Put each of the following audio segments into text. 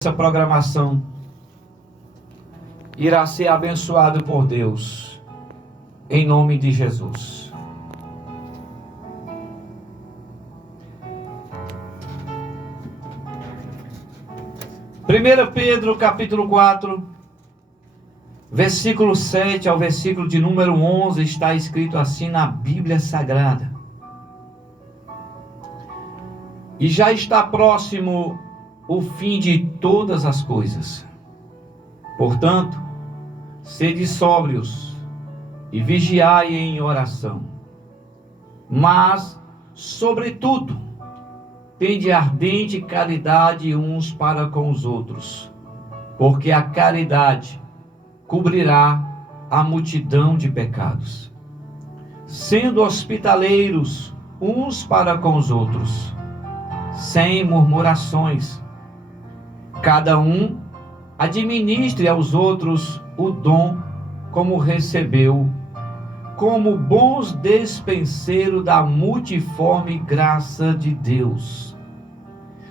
Essa programação irá ser abençoado por Deus, em nome de Jesus. Primeira Pedro, capítulo 4, versículo 7 ao versículo de número 11, está escrito assim na Bíblia Sagrada. E já está próximo o fim de todas as coisas. Portanto, sede sóbrios e vigiai em oração. Mas, sobretudo, tende ardente caridade uns para com os outros, porque a caridade cobrirá a multidão de pecados. Sendo hospitaleiros uns para com os outros, sem murmurações, cada um administre aos outros o dom como recebeu, como bons despenseiros da multiforme graça de Deus.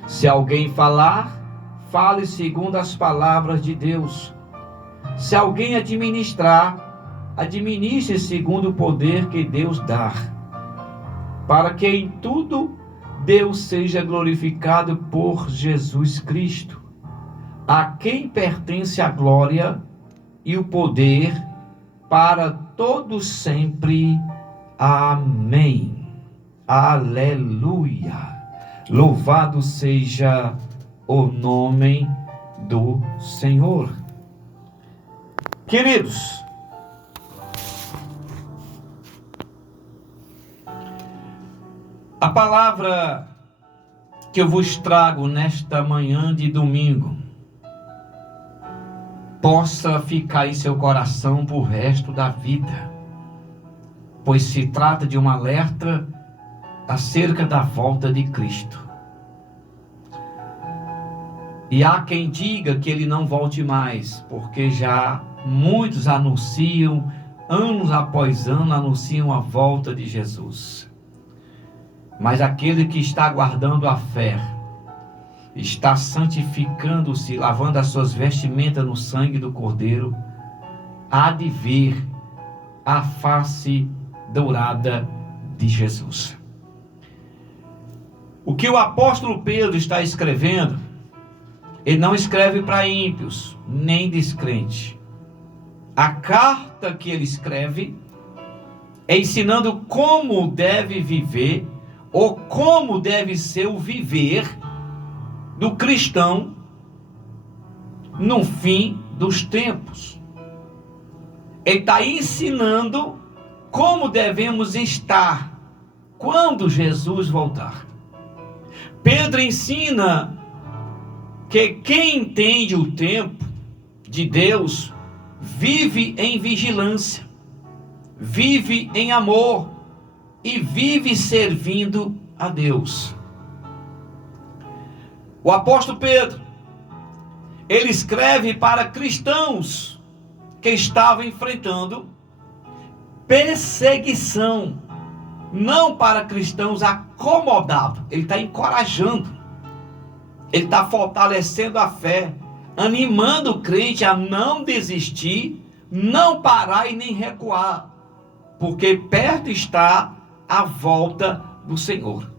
Se alguém falar, fale segundo as palavras de Deus. Se alguém administrar, administre segundo o poder que Deus dá, para que em tudo Deus seja glorificado por Jesus Cristo, a quem pertence a glória e o poder para todos sempre. Amém. Aleluia. Louvado seja o nome do Senhor. Queridos, a palavra que eu vos trago nesta manhã de domingo possa ficar em seu coração por resto da vida, pois se trata de um alerta acerca da volta de Cristo. E há quem diga que ele não volte mais, porque já muitos anunciam, anos após ano, anunciam a volta de Jesus. Mas aquele que está guardando a fé, está santificando-se, lavando as suas vestimentas no sangue do Cordeiro, há de ver a face dourada de Jesus. O que o apóstolo Pedro está escrevendo, ele não escreve para ímpios, nem descrente. A carta que ele escreve é ensinando como deve viver, ou como deve ser o viver do cristão no fim dos tempos. Ele está ensinando como devemos estar quando Jesus voltar. Pedro ensina que quem entende o tempo de Deus vive em vigilância, vive em amor e vive servindo a Deus. O apóstolo Pedro, ele escreve para cristãos que estavam enfrentando perseguição, não para cristãos acomodados. Ele está encorajando, ele está fortalecendo a fé, animando o crente a não desistir, não parar e nem recuar, porque perto está a volta do Senhor.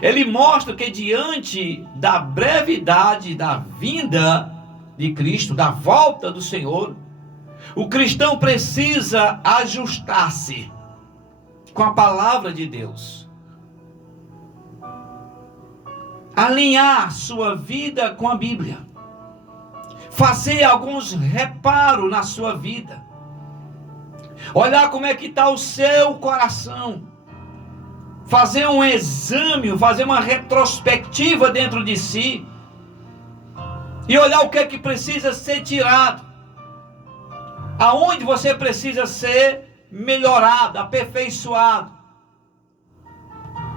Ele mostra que diante da brevidade da vinda de Cristo, da volta do Senhor, o cristão precisa ajustar-se com a palavra de Deus, alinhar sua vida com a Bíblia, fazer alguns reparos na sua vida, olhar como é que está o seu coração, fazer um exame, fazer uma retrospectiva dentro de si e olhar o que é que precisa ser tirado, aonde você precisa ser melhorado, aperfeiçoado,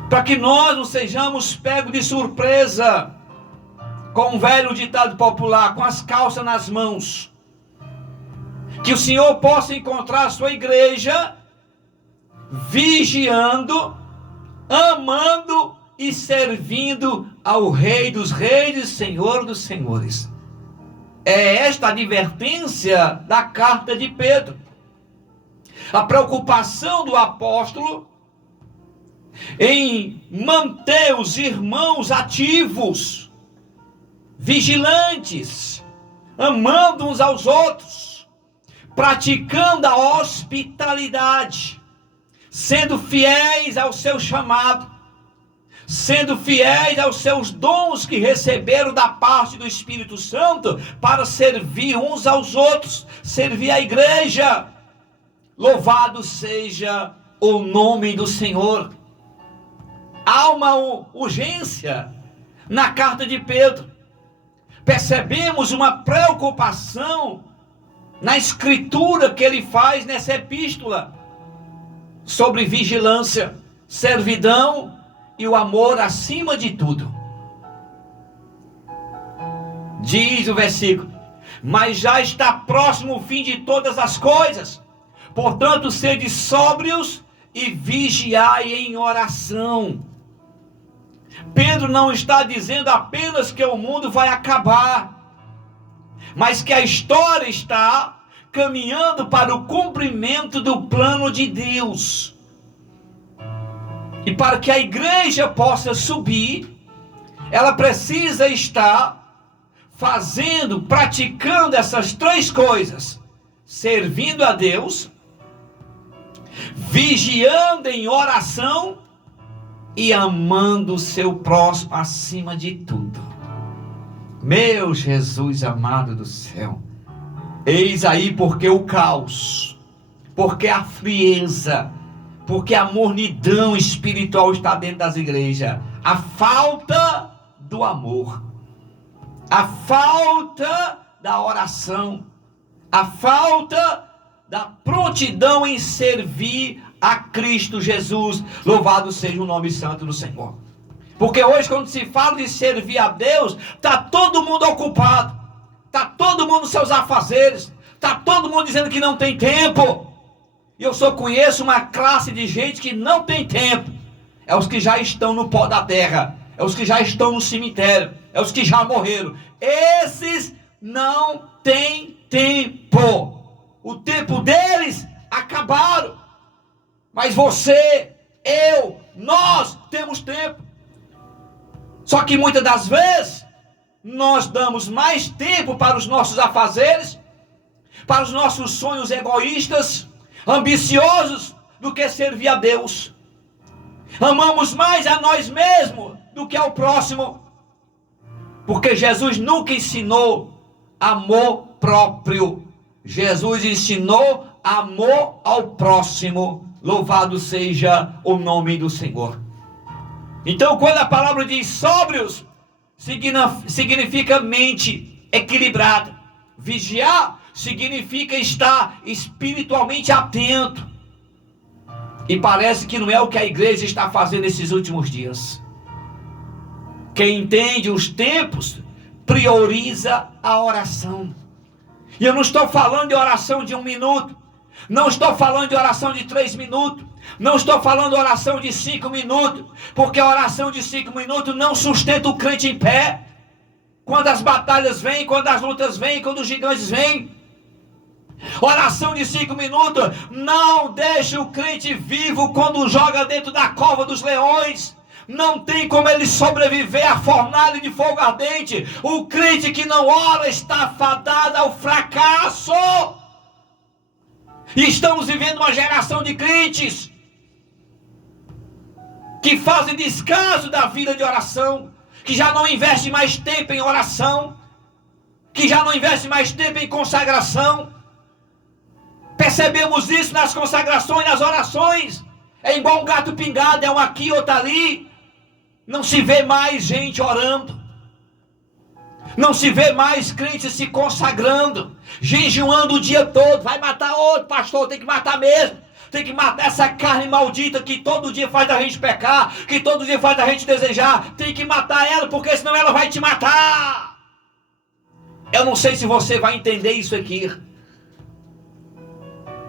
para que nós não sejamos pegos de surpresa com um velho ditado popular, com as calças nas mãos. Que o Senhor possa encontrar a sua igreja vigiando, amando e servindo ao Rei dos Reis e Senhor dos Senhores. É esta a advertência da carta de Pedro. A preocupação do apóstolo em manter os irmãos ativos, vigilantes, amando uns aos outros, praticando a hospitalidade, sendo fiéis ao seu chamado, sendo fiéis aos seus dons que receberam da parte do Espírito Santo para servir uns aos outros, servir a igreja. Louvado seja o nome do Senhor. Há uma urgência na carta de Pedro. Percebemos uma preocupação na escritura que ele faz nessa epístola sobre vigilância, servidão e o amor acima de tudo. Diz o versículo: mas já está próximo o fim de todas as coisas, portanto sede sóbrios e vigiai em oração. Pedro não está dizendo apenas que o mundo vai acabar, mas que a história está caminhando para o cumprimento do plano de Deus. E para que a igreja possa subir, ela precisa estar fazendo, praticando essas três coisas: servindo a Deus, vigiando em oração e amando o seu próximo acima de tudo. Meu Jesus amado do céu, eis aí porque o caos, porque a frieza, porque a mornidão espiritual está dentro das igrejas. A falta do amor, a falta da oração, a falta da prontidão em servir a Cristo Jesus. Louvado seja o nome santo do Senhor. Porque hoje, quando se fala de servir a Deus, está todo mundo ocupado, está todo mundo nos seus afazeres, está todo mundo dizendo que não tem tempo. E eu só conheço uma classe de gente que não tem tempo. É os que já estão no pó da terra, é os que já estão no cemitério, é os que já morreram. Esses não têm tempo. O tempo deles acabaram. Mas você, eu, nós temos tempo. Só que muitas das vezes nós damos mais tempo para os nossos afazeres, para os nossos sonhos egoístas, ambiciosos, do que servir a Deus. Amamos mais a nós mesmos do que ao próximo, porque Jesus nunca ensinou amor próprio. Jesus ensinou amor ao próximo. Louvado seja o nome do Senhor. Então, quando a palavra diz sóbrios, significa mente equilibrada. Vigiar significa estar espiritualmente atento. E parece que não é o que a igreja está fazendo nesses últimos dias. Quem entende os tempos prioriza a oração. E eu não estou falando de oração de 1 minuto. Não estou falando de oração de 3 minutos. Não estou falando de oração de 5 minutos. Porque a oração de 5 minutos não sustenta o crente em pé. Quando as batalhas vêm, quando as lutas vêm, quando os gigantes vêm. Oração de 5 minutos não deixa o crente vivo quando joga dentro da cova dos leões. Não tem como ele sobreviver à fornalha de fogo ardente. O crente que não ora está fadado ao fracasso. E estamos vivendo uma geração de crentes que fazem descaso da vida de oração, que já não investe mais tempo em oração, que já não investe mais tempo em consagração. Percebemos isso nas consagrações, nas orações. É igual um gato pingado, é um aqui, outro ali. Não se vê mais gente orando. Não se vê mais crentes se consagrando, jejuando o dia todo. Vai matar outro, pastor, tem que matar mesmo. Tem que matar essa carne maldita que todo dia faz a gente pecar, que todo dia faz a gente desejar. Tem que matar ela, porque senão ela vai te matar. Eu não sei se você vai entender isso aqui.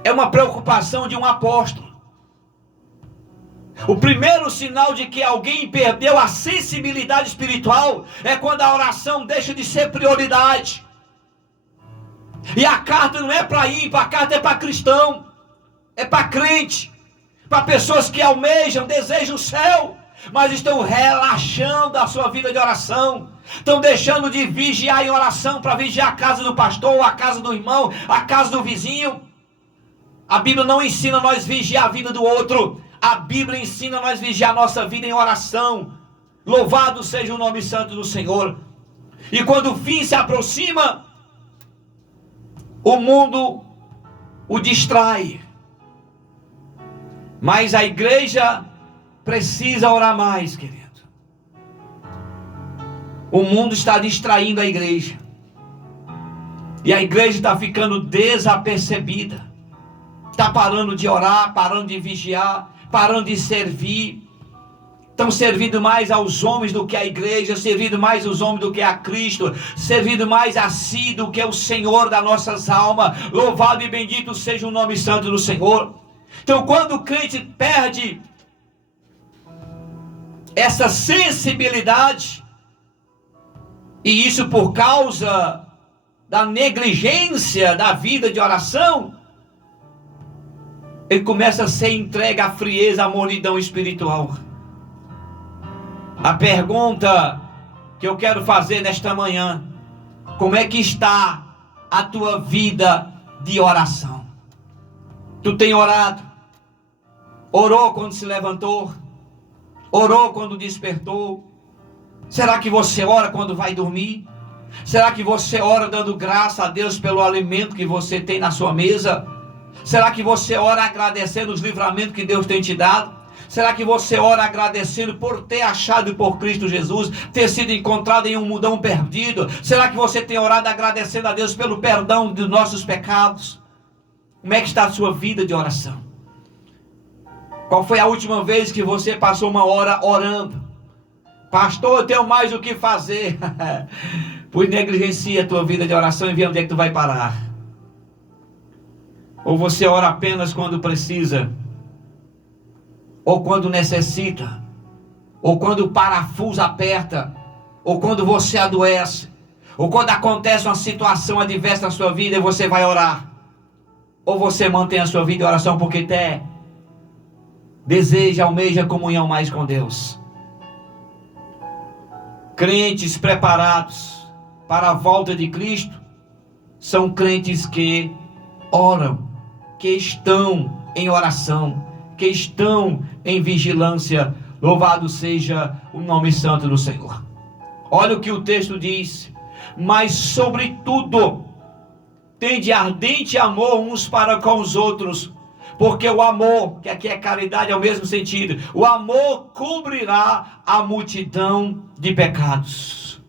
É uma preocupação de um apóstolo. O primeiro sinal de que alguém perdeu a sensibilidade espiritual é quando a oração deixa de ser prioridade. E a carta não é para ímpio, a carta é para cristão, é para crente, para pessoas que almejam, desejam o céu, mas estão relaxando a sua vida de oração, estão deixando de vigiar em oração para vigiar a casa do pastor, a casa do irmão, a casa do vizinho. A Bíblia não ensina nós vigiar a vida do outro, a Bíblia ensina nós vigiar a nossa vida em oração. Louvado seja o nome santo do Senhor. E quando o fim se aproxima, o mundo o distrai. Mas a igreja precisa orar mais, querido. O mundo está distraindo a igreja. E a igreja está ficando desapercebida. Está parando de orar, parando de vigiar, parando de servir. Estão servindo mais aos homens do que à igreja, servindo mais aos homens do que a Cristo, servindo mais a si do que o Senhor das nossas almas. Louvado e bendito seja o nome santo do Senhor. Então, quando o crente perde essa sensibilidade, e isso por causa da negligência da vida de oração, ele começa a ser entregue à frieza, à mornidão espiritual. A pergunta que eu quero fazer nesta manhã: como é que está a tua vida de oração? Tu tem orado? Orou quando se levantou? Orou quando despertou? Será que você ora quando vai dormir? Será que você ora dando graça a Deus pelo alimento que você tem na sua mesa? Será que você ora agradecendo os livramentos que Deus tem te dado? Será que você ora agradecendo por ter achado por Cristo Jesus, ter sido encontrado em um mundão perdido? Será que você tem orado agradecendo a Deus pelo perdão dos nossos pecados? Como é que está a sua vida de oração? Qual foi a última vez que você passou uma hora orando? Pastor, eu tenho mais o que fazer. Pois negligencia a tua vida de oração e vê onde é que tu vai parar. Ou você ora apenas quando precisa, ou quando necessita, ou quando o parafuso aperta, ou quando você adoece, ou quando acontece uma situação adversa na sua vida e você vai orar. Ou você mantém a sua vida de oração porque até deseja, almeja comunhão mais com Deus. Crentes preparados para a volta de Cristo são crentes que oram, que estão em oração, que estão em vigilância. Louvado seja o nome santo do Senhor. Olha o que o texto diz: mas sobretudo tende ardente amor uns para com os outros, porque o amor, que aqui é caridade, é o mesmo sentido, o amor cobrirá a multidão de pecados.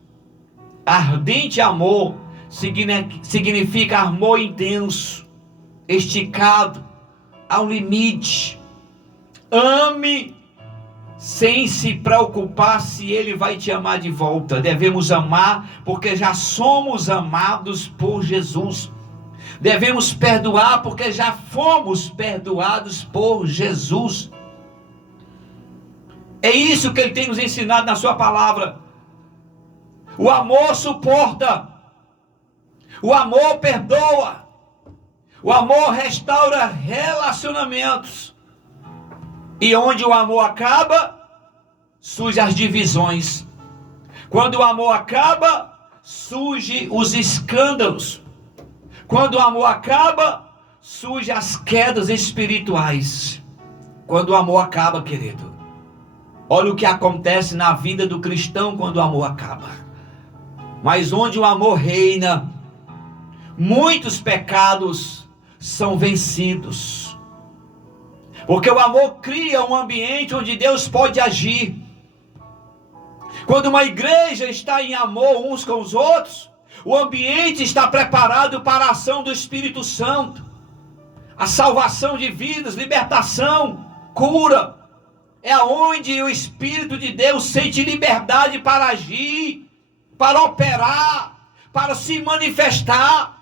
Ardente amor significa amor intenso, esticado, ao limite. Ame sem se preocupar se ele vai te amar de volta. Devemos amar porque já somos amados por Jesus. Devemos perdoar porque já fomos perdoados por Jesus. É isso que ele tem nos ensinado na sua palavra. O amor suporta, o amor perdoa, o amor restaura relacionamentos. E onde o amor acaba, surgem as divisões. Quando o amor acaba, surgem os escândalos. Quando o amor acaba, surgem as quedas espirituais. Quando o amor acaba, querido, olha o que acontece na vida do cristão quando o amor acaba. Mas onde o amor reina, muitos pecados são vencidos. Porque o amor cria um ambiente onde Deus pode agir. Quando uma igreja está em amor uns com os outros, o ambiente está preparado para a ação do Espírito Santo. A salvação de vidas, libertação, cura. É onde o Espírito de Deus sente liberdade para agir, para operar, para se manifestar.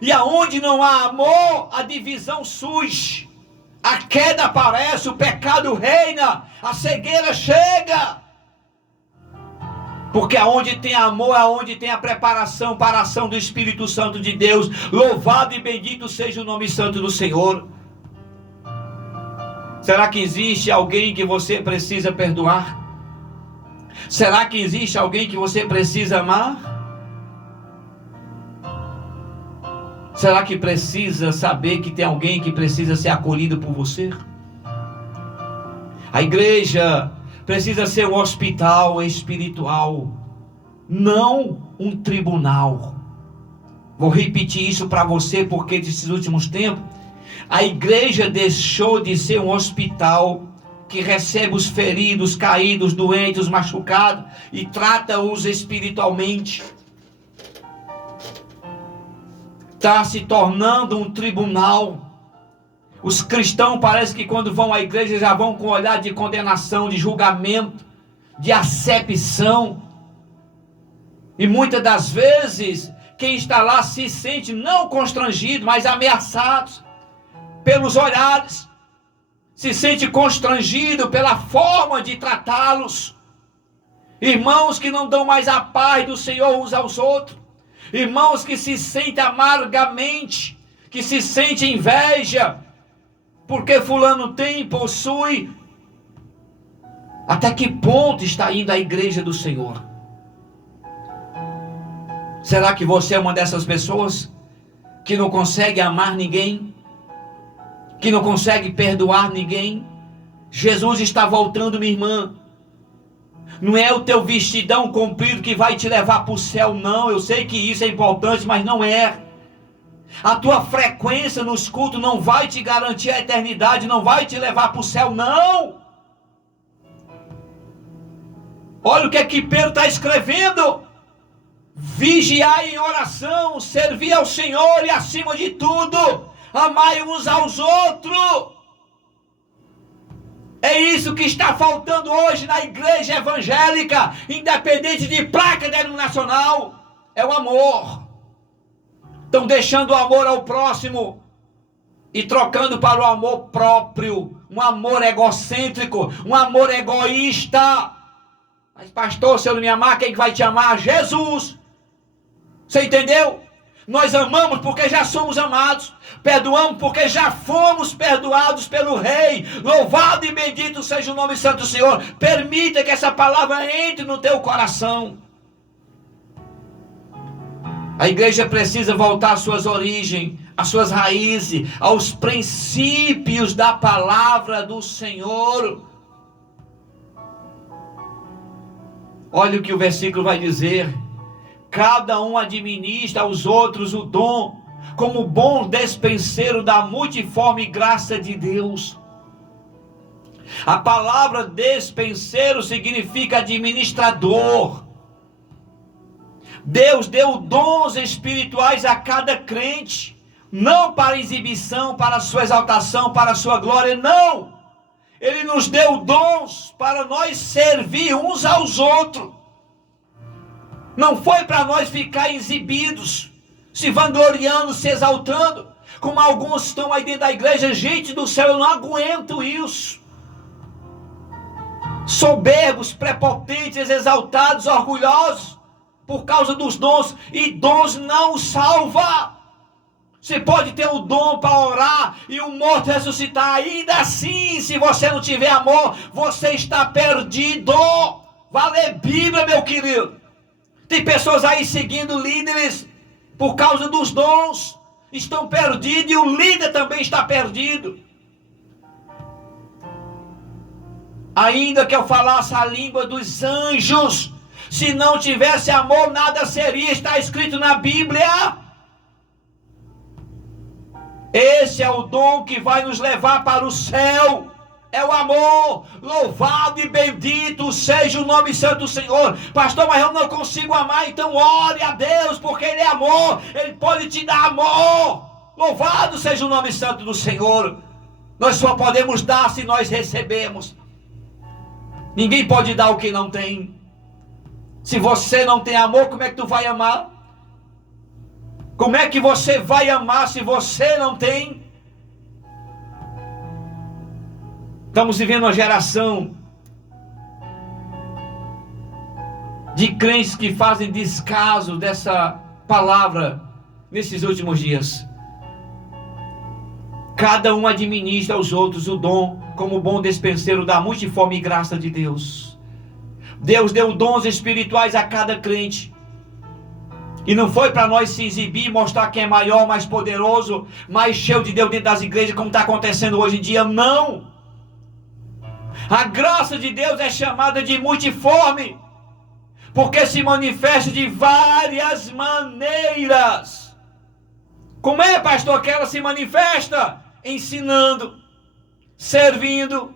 E aonde não há amor, a divisão surge, A queda aparece, o pecado reina, a cegueira chega. Porque aonde tem amor, aonde tem a preparação para a ação do Espírito Santo de Deus. Louvado e bendito seja o nome santo do Senhor. Será que existe alguém que você precisa perdoar? Será que existe alguém que você precisa amar? Será que precisa saber que tem alguém que precisa ser acolhido por você? A igreja precisa ser um hospital espiritual, não um tribunal. Vou repetir isso para você, porque nesses últimos tempos, a igreja deixou de ser um hospital que recebe os feridos, caídos, doentes, machucados e trata-os espiritualmente. Está se tornando um tribunal. Os cristãos parece que quando vão à igreja já vão com olhar de condenação, de julgamento, de acepção. E muitas das vezes quem está lá se sente não constrangido, mas ameaçado pelos olhares. Se sente constrangido pela forma de tratá-los. Irmãos que não dão mais a paz do Senhor uns aos outros. Irmãos que se sentem amargamente, que se sentem inveja, porque fulano tem, possui. Até que ponto está indo a igreja do Senhor? Será que você é uma dessas pessoas que não consegue amar ninguém? Que não consegue perdoar ninguém? Jesus está voltando, minha irmã. Não é o teu vestidão comprido que vai te levar para o céu, não. Eu sei que isso é importante, mas não é. A tua frequência nos cultos não vai te garantir a eternidade, não vai te levar para o céu, não. Olha o que é que Pedro está escrevendo. Vigiai em oração, servir ao Senhor e acima de tudo, amai uns aos outros. É isso que está faltando hoje na igreja evangélica, independente de placa denominacional, é o amor. Estão deixando o amor ao próximo e trocando para o amor próprio, um amor egocêntrico, um amor egoísta. Mas pastor, se eu não me amar, quem vai te amar? Jesus. Você entendeu? Nós amamos porque já somos amados. Perdoamos porque já fomos perdoados pelo Rei. Louvado e bendito seja o nome santo do Senhor. Permita que essa palavra entre no teu coração. A igreja precisa voltar às suas origens, às suas raízes, aos princípios da palavra do Senhor. Olha o que o versículo vai dizer. Cada um administra aos outros o dom, como bom despenseiro da multiforme graça de Deus. A palavra despenseiro significa administrador. Deus deu dons espirituais a cada crente, não para exibição, para sua exaltação, para sua glória, não. Ele nos deu dons para nós servir uns aos outros. Não foi para nós ficar exibidos, se vangloriando, se exaltando, como alguns estão aí dentro da igreja. Gente do céu, eu não aguento isso. Soberbos, prepotentes, exaltados, orgulhosos, por causa dos dons, e dons não salva. Você pode ter o dom para orar e o morto ressuscitar, ainda assim, se você não tiver amor, você está perdido. Vá ler Bíblia, meu querido. Tem pessoas aí seguindo líderes por causa dos dons, estão perdidos, e o líder também está perdido. Ainda que eu falasse a língua dos anjos, se não tivesse amor, nada seria. Está escrito na Bíblia. Esse é o dom que vai nos levar para o céu. É o amor. Louvado e bendito seja o nome santo do Senhor. Pastor, mas eu não consigo amar. Então ore a Deus, porque Ele é amor. Ele pode te dar amor. Louvado seja o nome santo do Senhor. Nós só podemos dar se nós recebemos. Ninguém pode dar o que não tem. Se você não tem amor, como é que tu vai amar? Como é que você vai amar se você não tem? Estamos vivendo uma geração de crentes que fazem descaso dessa palavra nesses últimos dias. Cada um administra aos outros o dom como bom despenseiro da multiforme graça de Deus. Deus deu dons espirituais a cada crente. E não foi para nós se exibir, mostrar quem é maior, mais poderoso, mais cheio de Deus dentro das igrejas, como está acontecendo hoje em dia. Não! A graça de Deus é chamada de multiforme, porque se manifesta de várias maneiras. Como é, pastor, que ela se manifesta? Ensinando, servindo,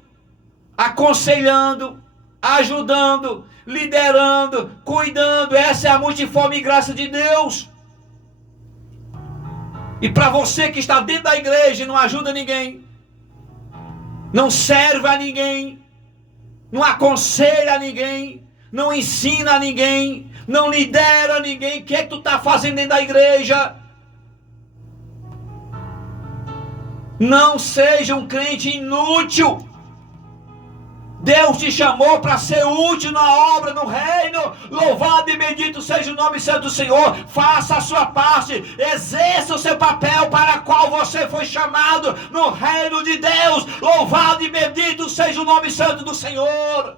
aconselhando, ajudando, liderando, cuidando. Essa é a multiforme graça de Deus. E para você que está dentro da igreja e não ajuda ninguém, não serve a ninguém, não aconselha a ninguém, não ensina a ninguém, não lidera a ninguém, o que é que tu está fazendo dentro da igreja? Não seja um crente inútil. Deus te chamou para ser útil na obra, no reino. Louvado e bendito seja o nome santo do Senhor. Faça a sua parte, exerça o seu papel para o qual você foi chamado no reino de Deus. Louvado e bendito seja o nome santo do Senhor.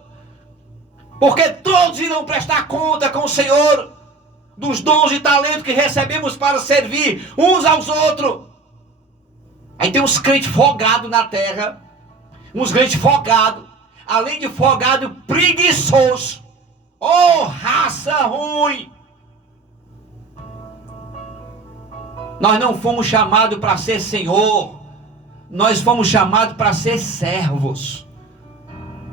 Porque todos irão prestar conta com o Senhor dos dons e talentos que recebemos para servir uns aos outros. Aí tem uns crentes folgados na terra, uns crentes folgados, além de folgado, preguiçoso. Oh, raça ruim! Nós não fomos chamados para ser senhor, nós fomos chamados para ser servos,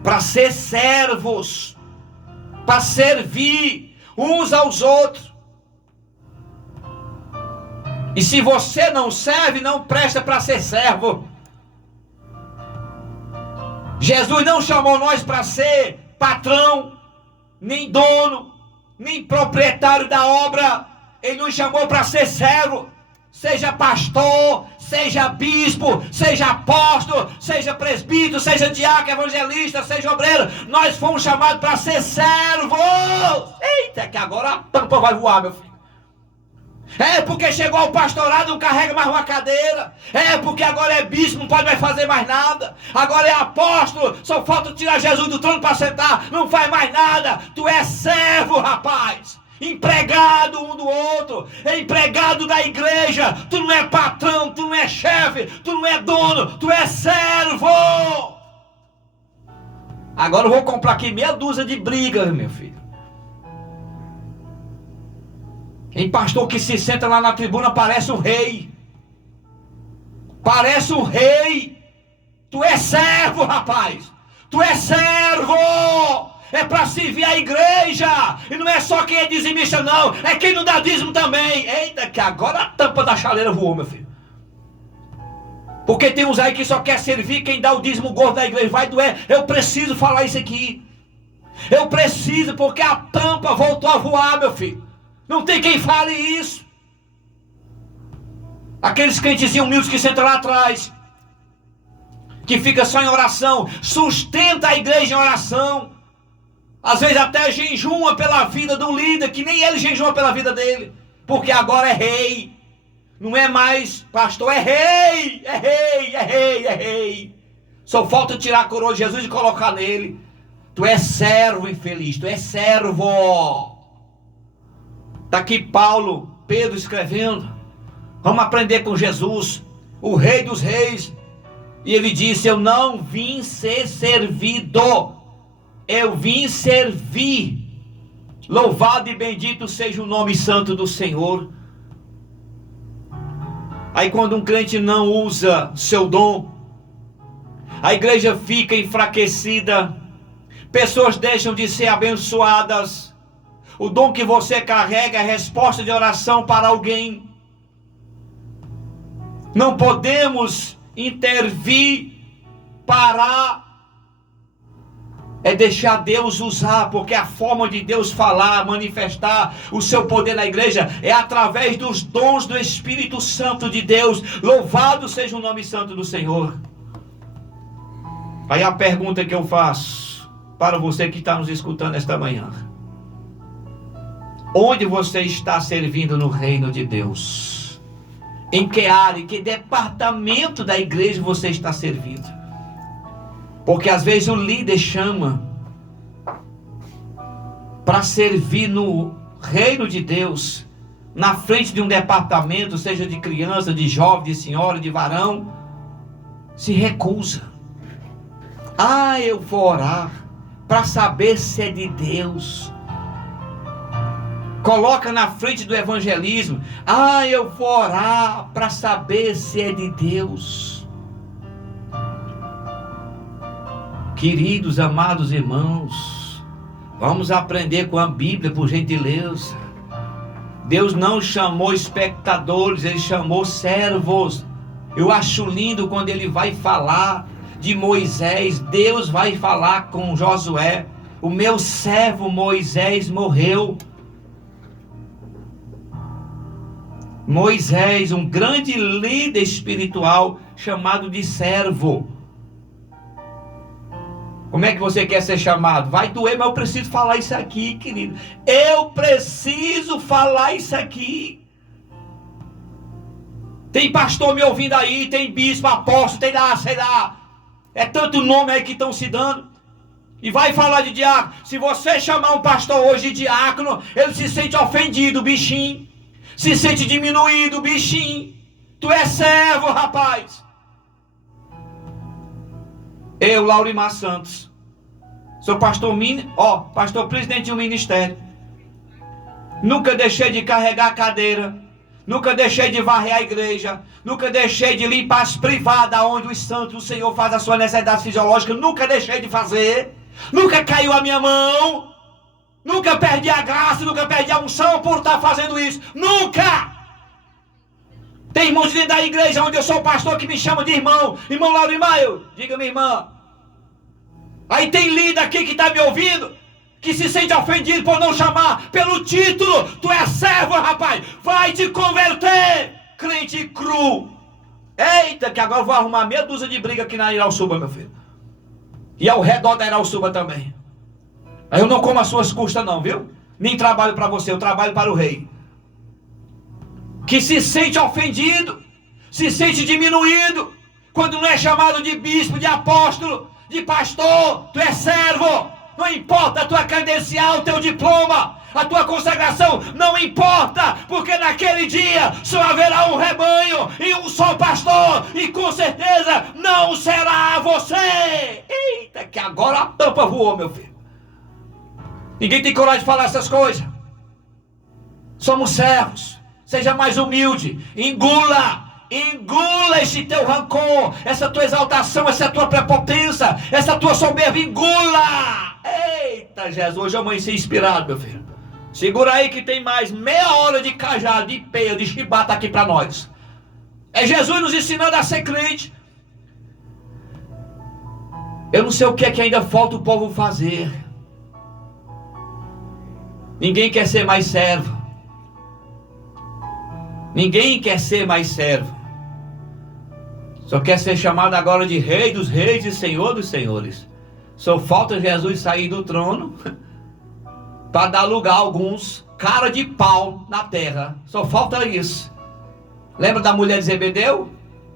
para ser servos, para servir uns aos outros. E se você não serve, não presta para ser servo. Jesus não chamou nós para ser patrão, nem dono, nem proprietário da obra. Ele nos chamou para ser servo. Seja pastor, seja bispo, seja apóstolo, seja presbítero, seja diácono, evangelista, seja obreiro. Nós fomos chamados para ser servos. Eita, que agora a tampa vai voar, meu filho. É porque chegou ao pastorado, não carrega mais uma cadeira. É porque agora é bispo, não pode mais fazer mais nada. Agora é apóstolo, só falta tirar Jesus do trono para sentar. Não faz mais nada. Tu é servo, rapaz. Empregado um do outro. É empregado da igreja. Tu não é patrão, tu não é chefe, tu não é dono, tu é servo. Agora eu vou comprar aqui meia dúzia de brigas, meu filho. Tem pastor que se senta lá na tribuna, parece um rei. Parece um rei. Tu é servo, rapaz. Tu é servo. É para servir a igreja. E não é só quem é dizimista, não. É quem não dá dízimo também. Eita, que agora a tampa da chaleira voou, meu filho. Porque tem uns aí que só quer servir quem dá o dízimo gordo da igreja. Vai doer. Eu preciso falar isso aqui. Eu preciso, porque a tampa voltou a voar, meu filho. Não tem quem fale isso. Aqueles crentezinhos humildes que sentam lá atrás, que fica só em oração, sustenta a igreja em oração. Às vezes até jejuma pela vida do líder, que nem ele jejuma pela vida dele. Porque agora é rei. Não é mais pastor, é rei. É rei, é rei, é rei. Só falta tirar a coroa de Jesus e colocar nele. Tu és servo, infeliz, tu és servo. Está aqui Pedro escrevendo. Vamos aprender com Jesus, o rei dos reis. E ele disse, eu não vim ser servido, eu vim servir. Louvado e bendito seja o nome santo do Senhor. Aí quando um crente não usa seu dom, a igreja fica enfraquecida, pessoas deixam de ser abençoadas. O dom que você carrega é resposta de oração para alguém. Não podemos intervir, parar. É deixar Deus usar, porque a forma de Deus falar, manifestar o seu poder na igreja é através dos dons do Espírito Santo de Deus. Louvado seja o nome santo do Senhor. Aí a pergunta que eu faço para você que está nos escutando esta manhã: onde você está servindo no reino de Deus? Em que área, em que departamento da igreja você está servindo? Porque às vezes o líder chama para servir no reino de Deus, na frente de um departamento, seja de criança, de jovem, de senhora, de varão, se recusa. Eu vou orar para saber se é de Deus. Coloca na frente do evangelismo. Eu vou orar para saber se é de Deus. Queridos, amados irmãos, vamos aprender com a Bíblia, por gentileza. Deus não chamou espectadores, Ele chamou servos. Eu acho lindo quando Ele vai falar de Moisés. Deus vai falar com Josué: o meu servo Moisés morreu. Moisés, um grande líder espiritual, chamado de servo. Como é que você quer ser chamado? Vai doer, mas eu preciso falar isso aqui, querido. Eu preciso falar isso aqui. Tem pastor me ouvindo aí, tem bispo, apóstolo, tem lá, sei lá. É tanto nome aí que estão se dando. E vai falar de diácono. Se você chamar um pastor hoje de diácono, ele se sente ofendido, bichinho. Se sente diminuído, bichinho. Tu é servo, rapaz. Eu, Laurimar Santos, sou pastor presidente de um ministério. Nunca deixei de carregar a cadeira. Nunca deixei de varrer a igreja. Nunca deixei de limpar as privadas onde os santos do Senhor fazem a sua necessidade fisiológica. Nunca deixei de fazer. Nunca caiu a minha mão. Nunca perdi a graça, nunca perdi a unção por estar fazendo isso. Nunca! Tem irmãos dentro da igreja onde eu sou pastor que me chamam de irmão. Irmão Laurimar, diga minha irmã. Aí tem líder aqui que está me ouvindo, que se sente ofendido por não chamar pelo título. Tu é servo, rapaz. Vai te converter, crente cru. Eita, que agora eu vou arrumar meia dúzia de briga aqui na Irauçuba, meu filho. E ao redor da Irauçuba também. Aí eu não como as suas custas não, viu? Nem trabalho para você, eu trabalho para o rei. Que se sente ofendido, se sente diminuído, quando não é chamado de bispo, de apóstolo, de pastor. Tu é servo. Não importa a tua credencial, o teu diploma, a tua consagração, não importa, porque naquele dia só haverá um rebanho e um só pastor, e com certeza não será você. Eita, que agora a tampa voou, meu filho. Ninguém tem coragem de falar essas coisas. Somos servos. Seja mais humilde. Engula esse teu rancor, essa tua exaltação, essa tua prepotência, essa tua soberba. Engula. Eita, Jesus, hoje eu amanheci inspirado, meu filho. Segura aí que tem mais meia hora de cajado, de peia, de chibata aqui para nós. É Jesus nos ensinando a ser crente. Eu não sei o que é que ainda falta o povo fazer. Ninguém quer ser mais servo. Ninguém quer ser mais servo. Só quer ser chamado agora de Rei dos Reis e Senhor dos Senhores. Só falta Jesus sair do trono para dar lugar a alguns cara de pau na terra. Só falta isso. Lembra da mulher de Zebedeu?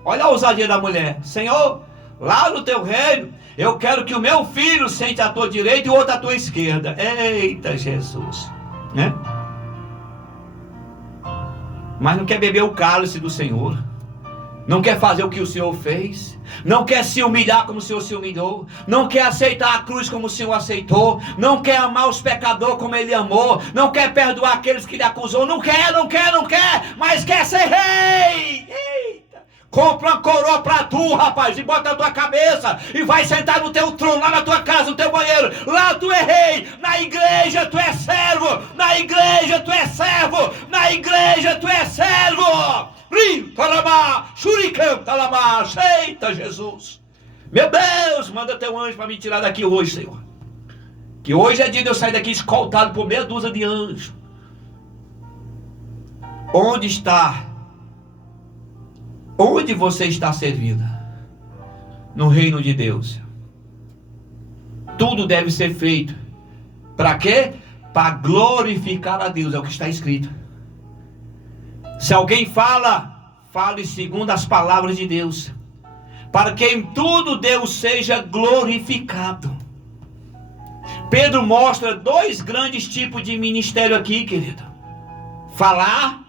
Olha a ousadia da mulher. Senhor, lá no teu reino, eu quero que o meu filho sente à tua direita e o outro à tua esquerda. Eita, Jesus, né? Mas não quer beber o cálice do Senhor. Não quer fazer o que o Senhor fez. Não quer se humilhar como o Senhor se humilhou. Não quer aceitar a cruz como o Senhor aceitou. Não quer amar os pecadores como Ele amou. Não quer perdoar aqueles que Ele acusou. Não quer. Mas quer ser rei. Eita. Compra uma coroa pra tu, rapaz, e bota na tua cabeça. E vai sentar no teu trono, lá na tua casa, no teu banheiro. Lá tu é rei. Na igreja tu é servo. Na igreja tu é servo. Na igreja tu é servo. Eita, Jesus. Meu Deus, manda teu anjo para me tirar daqui hoje, Senhor. Que hoje é dia de eu sair daqui escoltado por meia dúzia de anjos. Onde está? Onde você está servindo? No reino de Deus. Tudo deve ser feito. Para quê? Para glorificar a Deus, é o que está escrito. Se alguém fala, fale segundo as palavras de Deus, para que em tudo Deus seja glorificado. Pedro mostra dois grandes tipos de ministério aqui, querido. Falar,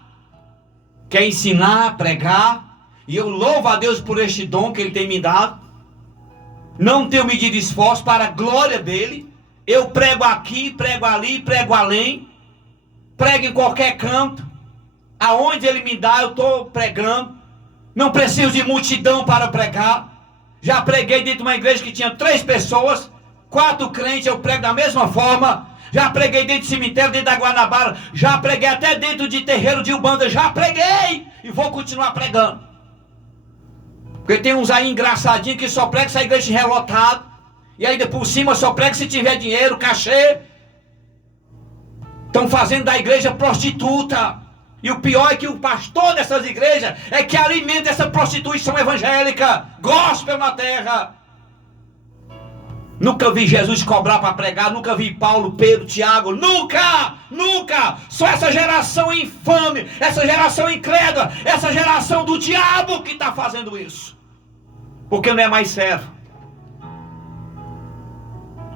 que é ensinar, pregar, e eu louvo a Deus por este dom que Ele tem me dado. Não tenho medido esforço para a glória dEle. Eu prego aqui, prego ali, prego além, prego em qualquer canto. Aonde Ele me dá, eu estou pregando. Não preciso de multidão para pregar. Já preguei dentro de uma igreja que tinha 3 pessoas, 4 crentes, eu prego da mesma forma. Já preguei dentro de cemitério, dentro da Guanabara. Já preguei até dentro de terreiro de Umbanda. Já preguei e vou continuar pregando. Porque tem uns aí engraçadinhos que só pregam se a igreja estiver lotada. E ainda por cima só prega se tiver dinheiro, cachê. Estão fazendo da igreja prostituta. E o pior é que o pastor dessas igrejas é que alimenta essa prostituição evangélica. Gospel na terra. Nunca vi Jesus cobrar para pregar. Nunca vi Paulo, Pedro, Tiago. Nunca, nunca. Só essa geração infame, essa geração incrédula, essa geração do diabo que está fazendo isso. Porque não é mais servo.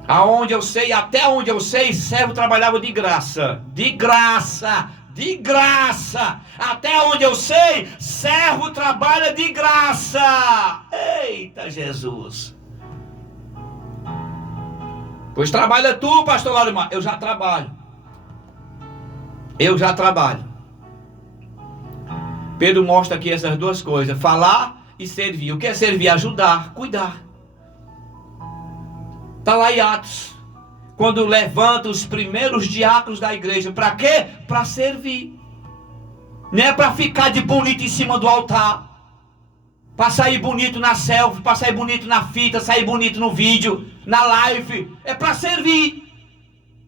Aonde eu sei, até onde eu sei, servo trabalhava de graça. De graça. De graça. Até onde eu sei, servo trabalha de graça. Eita Jesus. Pois trabalha tu, pastor Laurimar. Eu já trabalho. Eu já trabalho. Pedro mostra aqui essas duas coisas. Falar e servir. O que é servir? Ajudar, cuidar. Está lá em Atos. Quando levanta os primeiros diáconos da igreja. Para quê? Para servir. Não é para ficar de bonito em cima do altar. Para sair bonito na selfie. Para sair bonito na fita. Sair bonito no vídeo. Na live. É para servir.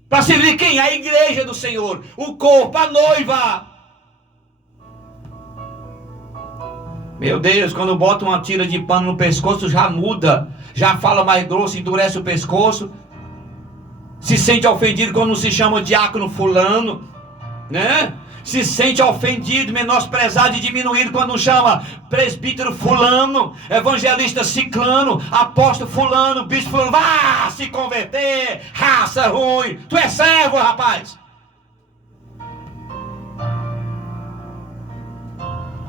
Para servir quem? A igreja do Senhor. O corpo, a noiva. Meu Deus, quando bota uma tira de pano no pescoço já muda. Já fala mais grosso, endurece o pescoço. Se sente ofendido quando se chama diácono fulano, né? Se sente ofendido, menosprezado e diminuído quando chama presbítero fulano, evangelista ciclano, apóstolo fulano, bispo fulano. Vá se converter, raça ruim. Tu é servo, rapaz.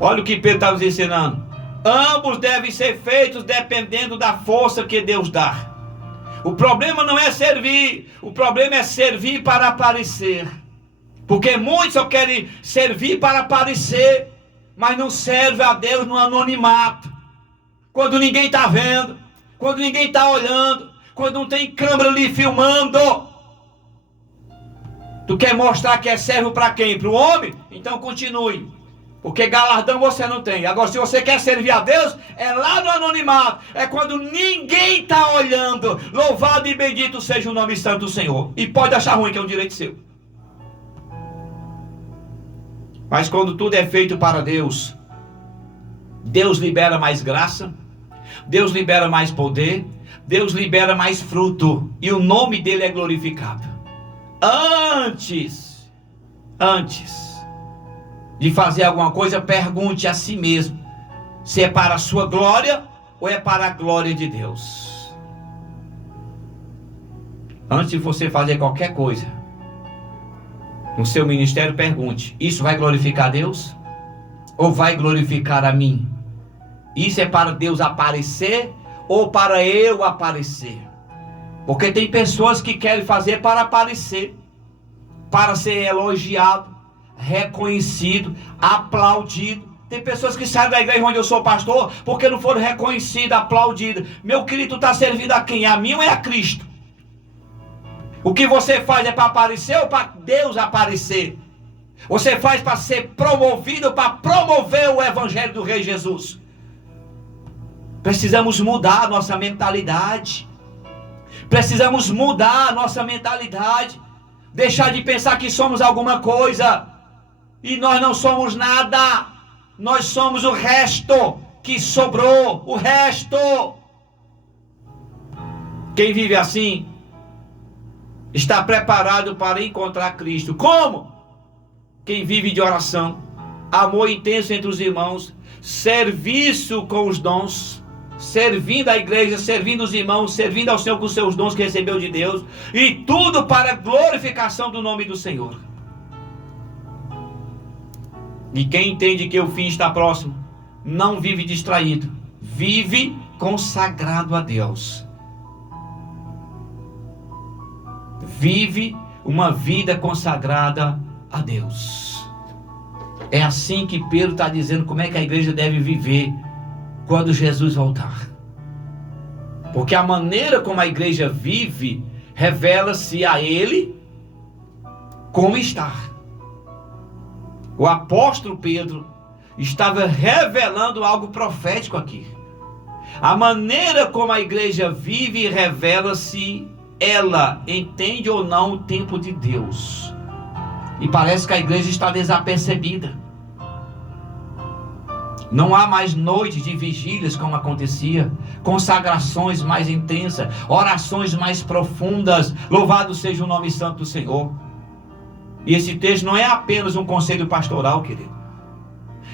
Olha o que Pedro está nos ensinando. Ambos devem ser feitos dependendo da força que Deus dá. O problema não é servir, o problema é servir para aparecer. Porque muitos só querem servir para aparecer, mas não serve a Deus no anonimato. Quando ninguém está vendo, quando ninguém está olhando, quando não tem câmera ali filmando. Tu quer mostrar que é servo para quem? Para o homem? Então continue. Porque galardão você não tem. Agora, se você quer servir a Deus, é lá no anonimato. É quando ninguém está olhando. Louvado e bendito seja o nome santo do Senhor. E pode achar ruim, que é um direito seu. Mas quando tudo é feito para Deus, Deus libera mais graça, Deus libera mais poder, Deus libera mais fruto. E o nome dele é glorificado. Antes de fazer alguma coisa, pergunte a si mesmo se é para a sua glória ou é para a glória de Deus. Antes de você fazer qualquer coisa no seu ministério, pergunte: isso vai glorificar a Deus ou vai glorificar a mim? Isso é para Deus aparecer ou para eu aparecer? Porque tem pessoas que querem fazer para aparecer, para ser elogiado, reconhecido, aplaudido. Tem pessoas que saem da igreja onde eu sou pastor porque não foram reconhecidas, aplaudidas. Meu querido, tu está servindo a quem? A mim ou é a Cristo? O que você faz é para aparecer ou para Deus aparecer? Você faz para ser promovido ou para promover o evangelho do Rei Jesus? Precisamos mudar a nossa mentalidade. Precisamos mudar a nossa mentalidade. Deixar de pensar que somos alguma coisa. E nós não somos nada. Nós somos o resto que sobrou. O resto. Quem vive assim está preparado para encontrar Cristo. Como? Quem vive de oração, amor intenso entre os irmãos, serviço com os dons, servindo a igreja, servindo os irmãos, servindo ao Senhor com os seus dons que recebeu de Deus, e tudo para a glorificação do nome do Senhor. E quem entende que o fim está próximo, não vive distraído, vive consagrado a Deus. Vive uma vida consagrada a Deus. É assim que Pedro está dizendo como é que a igreja deve viver quando Jesus voltar. Porque a maneira como a igreja vive revela-se a ele como está. O apóstolo Pedro estava revelando algo profético aqui. A maneira como a igreja vive revela-se ela entende ou não o tempo de Deus. E parece que a igreja está desapercebida. Não há mais noites de vigílias como acontecia, consagrações mais intensas, orações mais profundas. Louvado seja o nome santo do Senhor. E esse texto não é apenas um conselho pastoral, querido.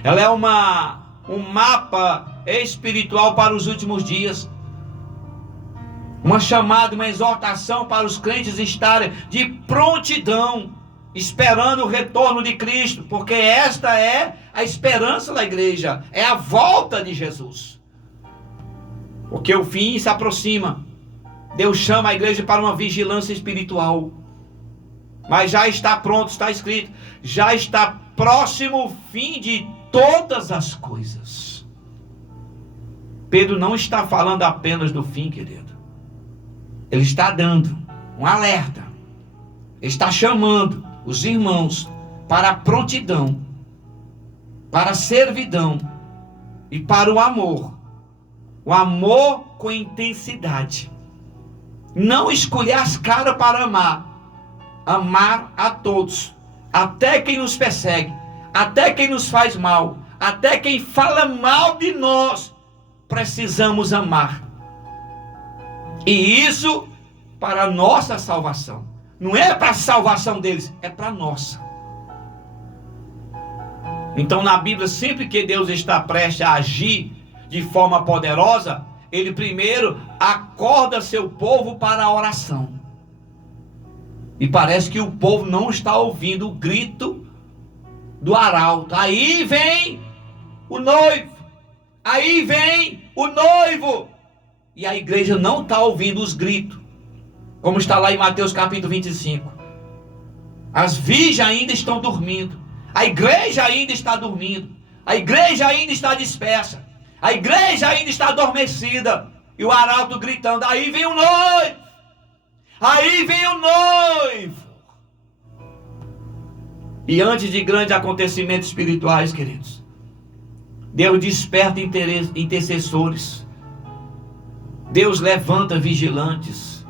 Ela é um mapa espiritual para os últimos dias. Uma chamada, uma exortação para os crentes estarem de prontidão, esperando o retorno de Cristo, porque esta é a esperança da igreja, é a volta de Jesus. Porque o fim se aproxima. Deus chama a igreja para uma vigilância espiritual. Mas já está pronto, está escrito, já está próximo o fim de todas as coisas. Pedro não está falando apenas do fim, querido. Ele está dando um alerta. Ele está chamando os irmãos para a prontidão, para a servidão e para o amor. O amor com intensidade. Não escolher as caras para amar. Amar a todos, até quem nos persegue, até quem nos faz mal, até quem fala mal de nós, precisamos amar. E isso para a nossa salvação. Não é para a salvação deles, é para a nossa. Então na Bíblia, sempre que Deus está prestes a agir de forma poderosa, Ele primeiro acorda seu povo para a oração. E parece que o povo não está ouvindo o grito do arauto. Aí vem o noivo. Aí vem o noivo. E a igreja não está ouvindo os gritos. Como está lá em Mateus capítulo 25. As virgens ainda estão dormindo. A igreja ainda está dormindo. A igreja ainda está dispersa. A igreja ainda está adormecida. E o arauto gritando, aí vem o noivo. Aí vem o noivo. E antes de grandes acontecimentos espirituais, queridos, Deus desperta intercessores. Deus levanta vigilantes.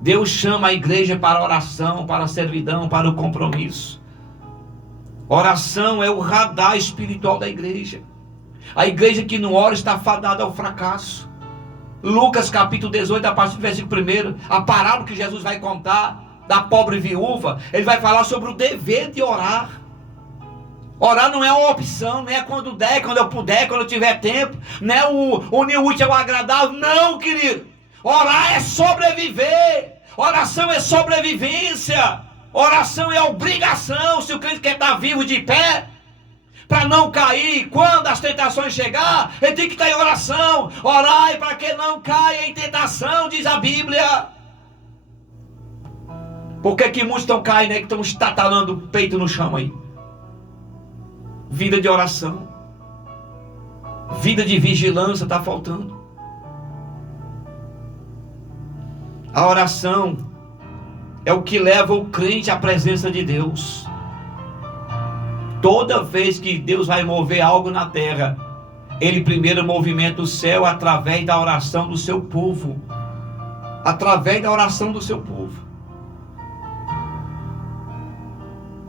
Deus chama a igreja para a oração, para a servidão, para o compromisso. Oração é o radar espiritual da igreja. A igreja que não ora está fadada ao fracasso. Lucas capítulo 18, a partir do versículo 1, a parábola que Jesus vai contar da pobre viúva, ele vai falar sobre o dever de orar. Orar não é uma opção, não é quando der, quando eu puder, quando eu tiver tempo, não é o útil, é o agradável, não, querido. Orar é sobreviver, oração é sobrevivência, oração é obrigação, se o crente quer estar vivo de pé, para não cair, quando as tentações chegar, ele tem que estar em oração. Orai para que não caia em tentação, diz a Bíblia. Por que muitos estão caindo, né? Que estão estatalando o peito no chão aí? Vida de oração, vida de vigilância está faltando. A oração é o que leva o crente à presença de Deus. Toda vez que Deus vai mover algo na terra, Ele primeiro movimenta o céu através da oração do seu povo. Através da oração do seu povo.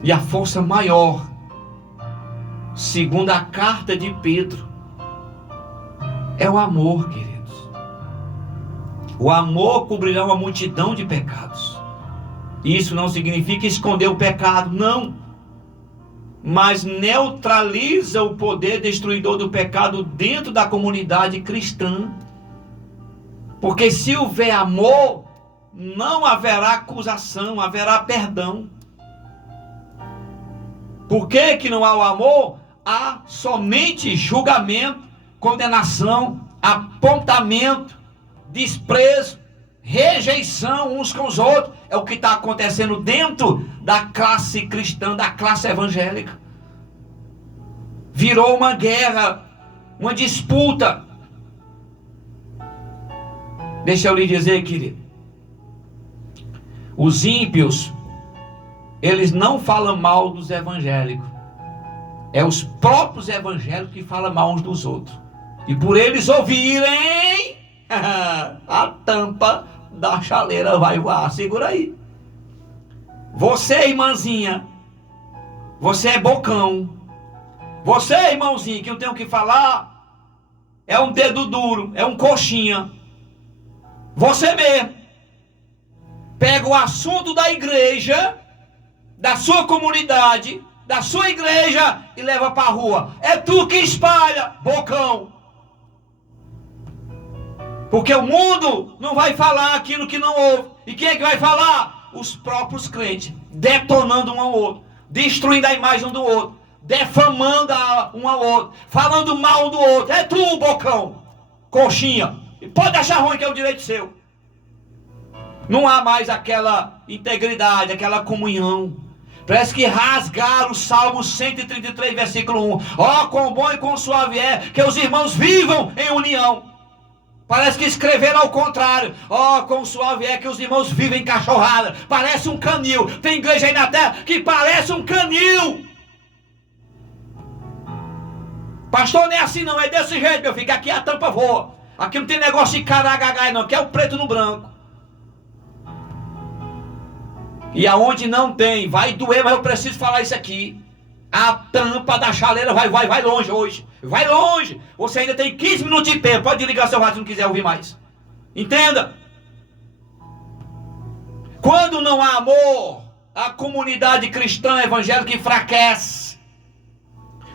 E a força maior, segundo a carta de Pedro, é o amor, queridos. O amor cobrirá uma multidão de pecados. Isso não significa esconder o pecado, não. Mas neutraliza o poder destruidor do pecado dentro da comunidade cristã. Porque se houver amor, não haverá acusação, haverá perdão. Por que que não há o amor? Há somente julgamento, condenação, apontamento, desprezo, rejeição uns com os outros. É o que está acontecendo dentro da classe cristã, da classe evangélica. Virou uma guerra, uma disputa. Deixa eu lhe dizer, querido, os ímpios, eles não falam mal dos evangélicos. É os próprios evangélicos que falam mal uns dos outros. E por eles ouvirem, a tampa da chaleira vai voar. Segura aí. Você, irmãzinha, você é bocão. Você, irmãozinho, que eu tenho que falar, é um dedo duro, é um coxinha. Você mesmo pega o assunto da igreja, da sua comunidade, da sua igreja e leva para a rua. É tu que espalha, bocão. Porque o mundo não vai falar aquilo que não ouve. E quem é que vai falar? Os próprios crentes, detonando um ao outro, destruindo a imagem um do outro, defamando um ao outro, falando mal do outro. É tu, bocão, coxinha. E pode achar ruim, que é o direito seu. Não há mais aquela integridade, aquela comunhão. Parece que rasgaram o Salmo 133, versículo 1. Ó, quão bom e quão suave é que os irmãos vivam em união. Parece que escreveram ao contrário. Ó, quão suave é que os irmãos vivem em cachorrada. Parece um canil. Tem igreja aí na terra que parece um canil. Pastor, não é assim não, é desse jeito, meu filho. Aqui a tampa voa. Aqui não tem negócio de caragagai não, aqui é o preto no branco. E aonde não tem, vai doer, mas eu preciso falar isso aqui. A tampa da chaleira vai longe hoje. Vai longe. Você ainda tem 15 minutos de tempo. Pode ligar seu rádio se não quiser ouvir mais. Entenda. Quando não há amor, a comunidade cristã evangélica enfraquece.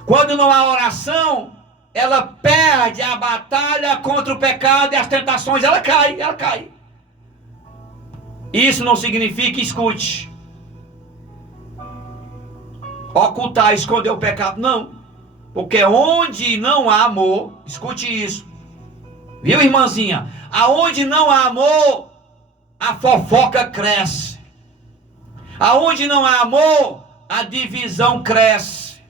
Quando não há oração, ela perde a batalha contra o pecado e as tentações. Ela cai. Isso não significa, escute, ocultar, esconder o pecado, não. Porque onde não há amor, escute isso, viu, irmãzinha? Aonde não há amor, a fofoca cresce. Aonde não há amor, a divisão cresce.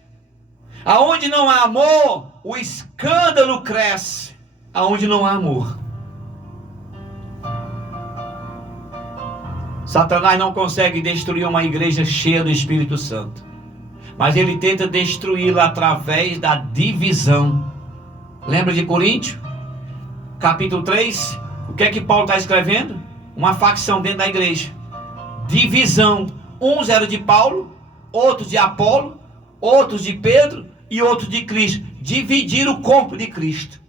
Aonde não há amor, o escândalo cresce. Aonde não há amor, Satanás não consegue destruir uma igreja cheia do Espírito Santo, mas ele tenta destruí-la através da divisão. Lembra de Coríntios? Capítulo 3, o que é que Paulo está escrevendo? Uma facção dentro da igreja. Divisão. Uns eram de Paulo, outros de Apolo, outros de Pedro e outros de Cristo. Dividir o corpo de Cristo.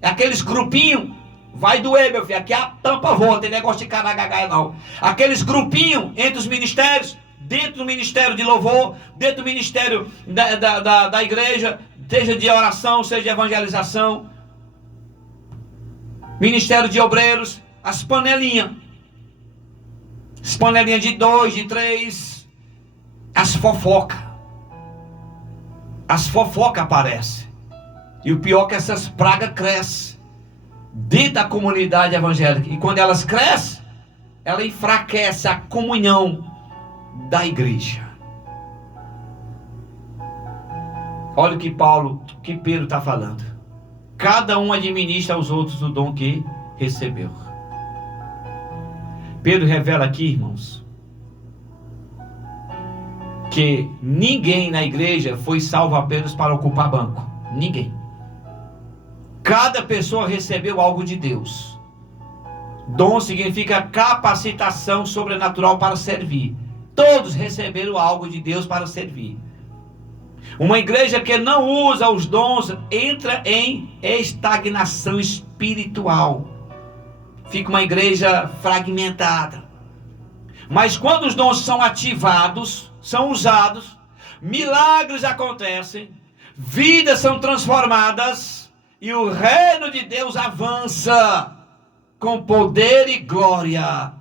Aqueles grupinhos. Vai doer, meu filho. Aqui a tampa voa. Tem negócio de caragagai não. Aqueles grupinhos entre os ministérios. Dentro do ministério de louvor. Dentro do ministério da igreja. Seja de oração, seja de evangelização. Ministério de obreiros. As panelinhas. As panelinhas de 2, de 3. As fofocas. As fofocas aparecem. E o pior é que essas pragas crescem dentro da comunidade evangélica. E quando elas crescem, ela enfraquece a comunhão da igreja. Olha o que Pedro está falando. Cada um administra aos outros o dom que recebeu. Pedro revela aqui, irmãos, que ninguém na igreja foi salvo apenas para ocupar banco. Ninguém. Cada pessoa recebeu algo de Deus. Dom significa capacitação sobrenatural para servir. Todos receberam algo de Deus para servir. Uma igreja que não usa os dons entra em estagnação espiritual. Fica uma igreja fragmentada. Mas quando os dons são ativados, são usados, milagres acontecem, vidas são transformadas e o reino de Deus avança com poder e glória.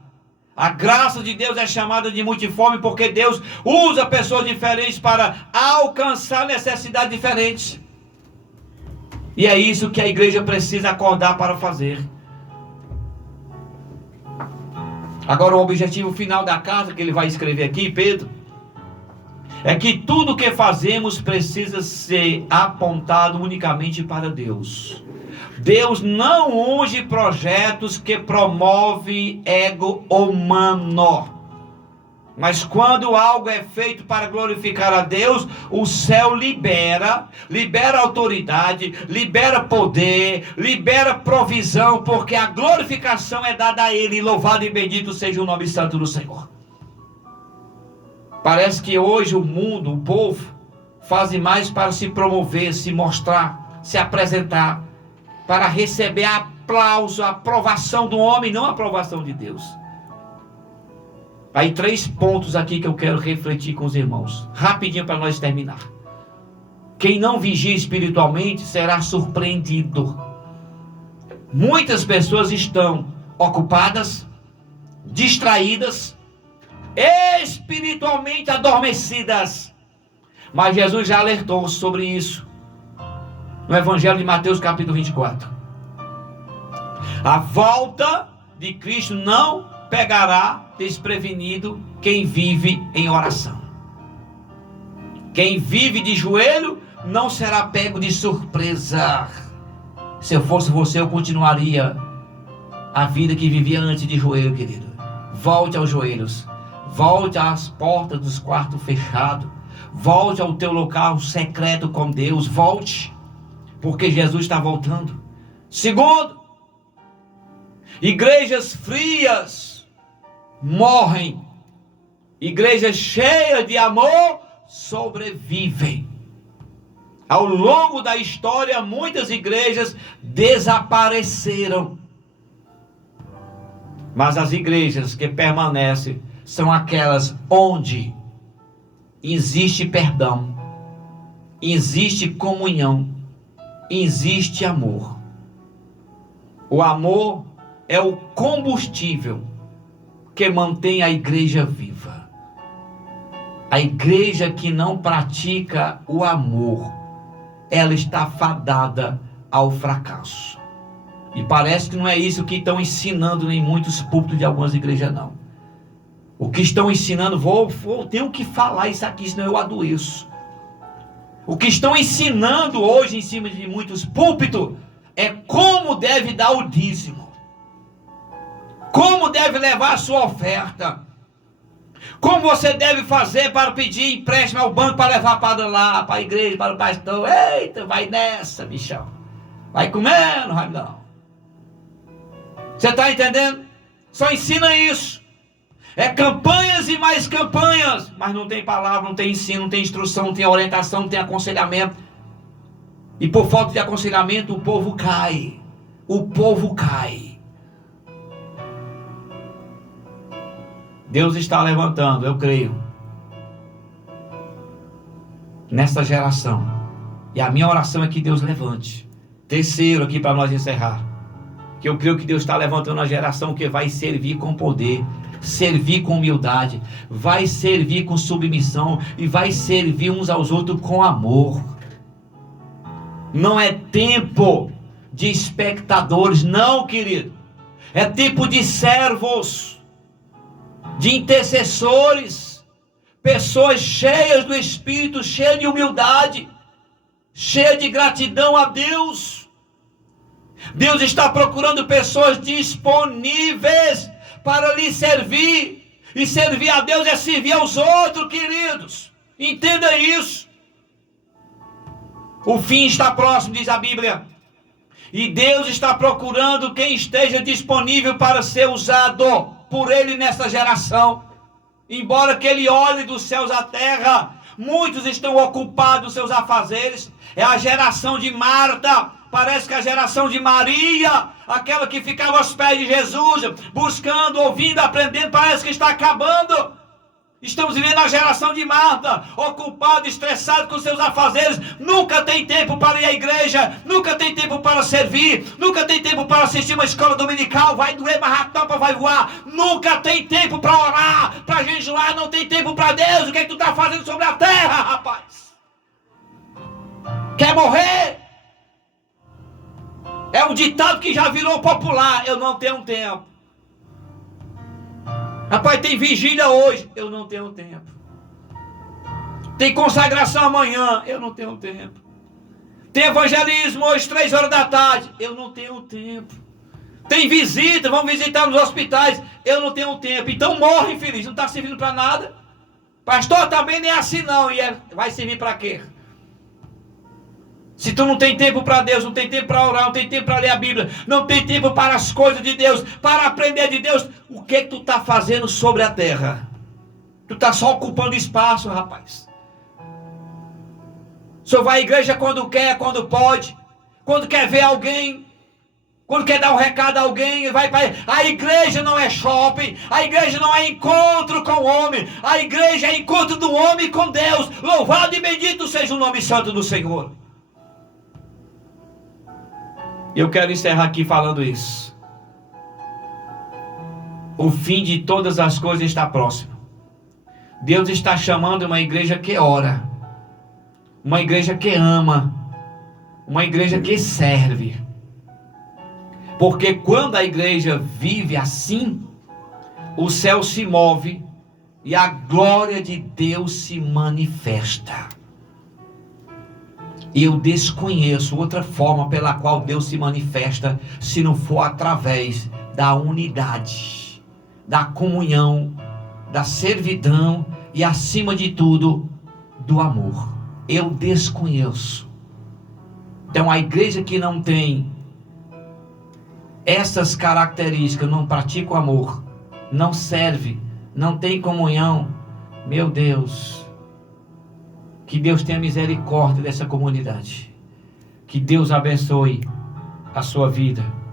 A graça de Deus é chamada de multiforme porque Deus usa pessoas diferentes para alcançar necessidades diferentes. E é isso que a igreja precisa acordar para fazer. Agora o objetivo final da carta que ele vai escrever aqui, Pedro, é que tudo que fazemos precisa ser apontado unicamente para Deus. Deus não unge projetos que promovem ego humano. Mas quando algo é feito para glorificar a Deus, o céu libera autoridade, libera poder, libera provisão, porque a glorificação é dada a Ele. Louvado e bendito seja o nome santo do Senhor. Parece que hoje o mundo, o povo, fazem mais para se promover, se mostrar, se apresentar, para receber aplauso, a aprovação do homem, não a aprovação de Deus. Aí 3 pontos aqui que eu quero refletir com os irmãos, rapidinho para nós terminar. Quem não vigia espiritualmente será surpreendido. Muitas pessoas estão ocupadas, distraídas, espiritualmente adormecidas. Mas Jesus já alertou sobre isso no Evangelho de Mateus capítulo 24. A volta de Cristo não pegará desprevenido quem vive em oração. Quem vive de joelho não será pego de surpresa. Se eu fosse você, eu continuaria a vida que vivia antes de joelho, querido. Volte aos joelhos. Volte às portas dos quartos fechados. Volte ao teu local secreto com Deus. Volte, porque Jesus está voltando. Segundo, igrejas frias morrem. Igrejas cheias de amor sobrevivem. Ao longo da história, muitas igrejas desapareceram. Mas as igrejas que permanecem são aquelas onde existe perdão, existe comunhão, existe amor. O amor é o combustível que mantém a igreja viva. A igreja que não pratica o amor, ela está fadada ao fracasso. E parece que não é isso que estão ensinando em muitos púlpitos de algumas igrejas, não. O que estão ensinando, tenho que falar isso aqui, senão eu adoeço. O que estão ensinando hoje em cima de muitos púlpitos é como deve dar o dízimo. Como deve levar a sua oferta. Como você deve fazer para pedir empréstimo ao banco para levar para lá, para a igreja, para o pastor. Eita, vai nessa, bichão. Vai comendo, vai não. Você está entendendo? Só ensina isso. É campanhas e mais campanhas. Mas não tem palavra, não tem ensino, não tem instrução, não tem orientação, não tem aconselhamento. E por falta de aconselhamento o povo cai. O povo cai. Deus está levantando, eu creio, nesta geração. E a minha oração é que Deus levante. Terceiro aqui para nós encerrar. Que eu creio que Deus está levantando uma geração que vai servir com poder, servir com humildade, vai servir com submissão e vai servir uns aos outros com amor. Não é tempo de espectadores, não, querido. É tempo de servos, de intercessores, pessoas cheias do Espírito, cheias de humildade, cheias de gratidão a Deus. Deus está procurando pessoas disponíveis para lhe servir. E servir a Deus é servir aos outros, queridos. Entenda isso. O fim está próximo, diz a Bíblia. E Deus está procurando quem esteja disponível para ser usado por Ele nessa geração. Embora que Ele olhe dos céus à terra, muitos estão ocupados nos seus afazeres. É a geração de Marta, Parece que a geração de Maria, aquela que ficava aos pés de Jesus, buscando, ouvindo, aprendendo, parece que está acabando. Estamos vivendo a geração de Marta, ocupada, estressada com seus afazeres, nunca tem tempo para ir à igreja, nunca tem tempo para servir, nunca tem tempo para assistir uma escola dominical, vai doer, mas a tampa vai voar, nunca tem tempo para orar, para jejuar, não tem tempo para Deus. O que é que tu está fazendo sobre a terra, rapaz? Quer morrer? É um ditado que já virou popular: eu não tenho tempo. Rapaz, tem vigília hoje, eu não tenho tempo. Tem consagração amanhã, eu não tenho tempo. Tem evangelismo hoje, 3 horas da tarde, eu não tenho tempo. Tem visita, vamos visitar nos hospitais, eu não tenho tempo. Então morre, infeliz, não está servindo para nada. Pastor, também nem é assim não, vai servir para quê? Se tu não tem tempo para Deus, não tem tempo para orar, não tem tempo para ler a Bíblia, não tem tempo para as coisas de Deus, para aprender de Deus, o que tu está fazendo sobre a terra? Tu está só ocupando espaço, rapaz. Só vai à igreja quando quer, quando pode, quando quer ver alguém, quando quer dar um recado a alguém, vai para... A igreja não é shopping, a igreja não é encontro com o homem, a igreja é encontro do homem com Deus. Louvado e bendito seja o nome santo do Senhor. Eu quero encerrar aqui falando isso. O fim de todas as coisas está próximo. Deus está chamando uma igreja que ora, uma igreja que ama, uma igreja que serve. Porque quando a igreja vive assim, o céu se move e a glória de Deus se manifesta. Eu desconheço outra forma pela qual Deus se manifesta, se não for através da unidade, da comunhão, da servidão e, acima de tudo, do amor. Eu desconheço. Então, a igreja que não tem essas características, não pratica o amor, não serve, não tem comunhão, meu Deus, que Deus tenha misericórdia dessa comunidade. Que Deus abençoe a sua vida.